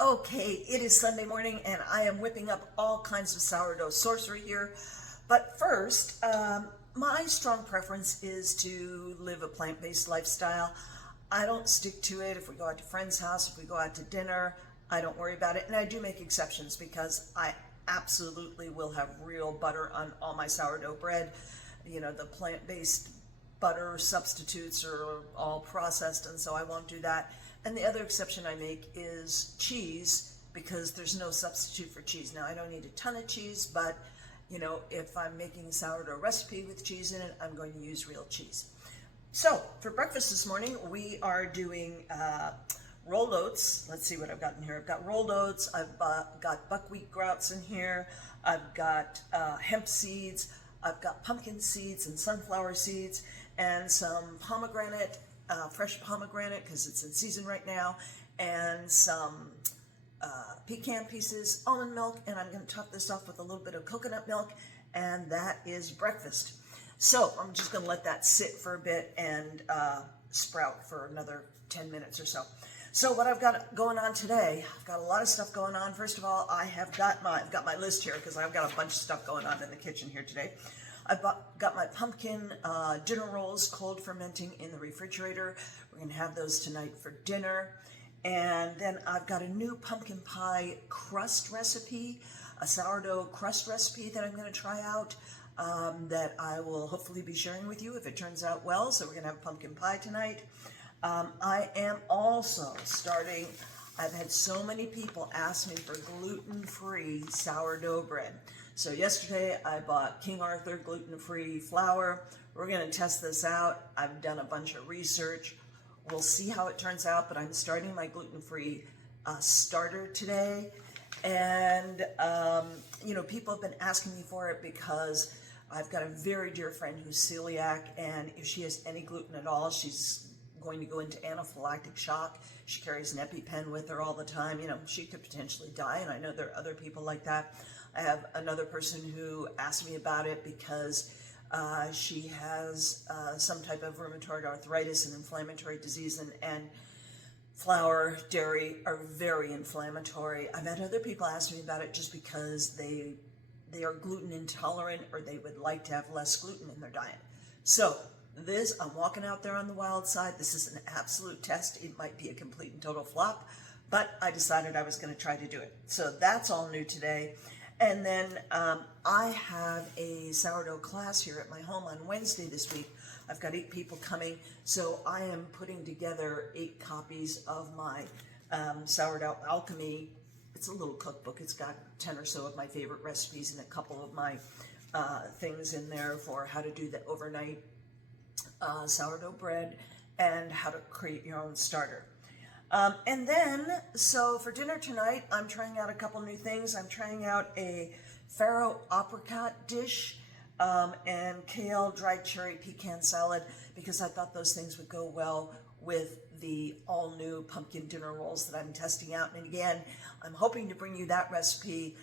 Okay, it is Sunday morning and I am whipping up all kinds of sourdough sorcery here. But first, my strong preference is to live a plant-based lifestyle. I don't stick to it. If we go out to friend's house, if we go out to dinner, I don't worry about it. And I do make exceptions because I absolutely will have real butter on all my sourdough bread. You know, the plant-based butter substitutes are all processed, and so I won't do that. And the other exception I make is cheese, because there's no substitute for cheese. Now, I don't need a ton of cheese, but you know, if I'm making a sourdough recipe with cheese in it, I'm going to use real cheese. So for breakfast this morning, we are doing rolled oats. Let's see what I've got in here. I've got rolled oats. I've got buckwheat grouts in here. I've got hemp seeds. I've got pumpkin seeds and sunflower seeds and some pomegranate, fresh pomegranate because it's in season right now, and some pecan pieces, almond milk, and I'm going to top this off with a little bit of coconut milk, and that is breakfast. So I'm just going to let that sit for a bit and sprout for another 10 minutes or so. So what I've got going on today, I've got a lot of stuff going on. First of all, I've got my list here because I've got a bunch of stuff going on in the kitchen here today. I've got my pumpkin dinner rolls cold fermenting in the refrigerator. We're going to have those tonight for dinner. And then I've got a new pumpkin pie crust recipe, a sourdough crust recipe that I'm going to try out, that I will hopefully be sharing with you if it turns out well. So we're going to have pumpkin pie tonight. I am also starting, I've had so many people ask me for gluten-free sourdough bread. So yesterday I bought King Arthur gluten-free flour. We're going to test this out. I've done a bunch of research. We'll see how it turns out, but I'm starting my gluten-free starter today. And, you know, people have been asking me for it because I've got a very dear friend who's celiac, and if she has any gluten at all, she's going to go into anaphylactic shock. She carries an EpiPen with her all the time. You know, she could potentially die, and I know there are other people like that. I have another person who asked me about it because she has some type of rheumatoid arthritis and inflammatory disease, and flour, dairy are very inflammatory. I've had other people ask me about it just because they are gluten intolerant, or they would like to have less gluten in their diet. So I'm walking out there on the wild side. This is an absolute test. It might be a complete and total flop, but I decided I was going to try to do it. So that's all new today. And then I have a sourdough class here at my home on Wednesday this week. I've got 8 people coming, so I am putting together 8 copies of my sourdough alchemy. It's a little cookbook. It's got 10 or so of my favorite recipes and a couple of my things in there for how to do the overnight sourdough bread and how to create your own starter. And then, so for dinner tonight, I'm trying out a couple new things. I'm trying out a farro apricot dish and kale dried cherry pecan salad, because I thought those things would go well with the all-new pumpkin dinner rolls that I'm testing out. And again, I'm hoping to bring you that recipe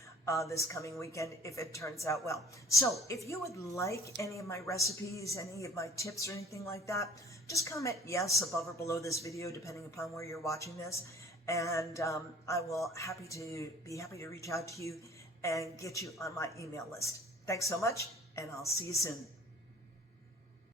this coming weekend if it turns out well. So if you would like any of my recipes, any of my tips or anything like that, just comment yes above or below this video, depending upon where you're watching this, and I will be happy to reach out to you and get you on my email list. Thanks so much, and I'll see you soon.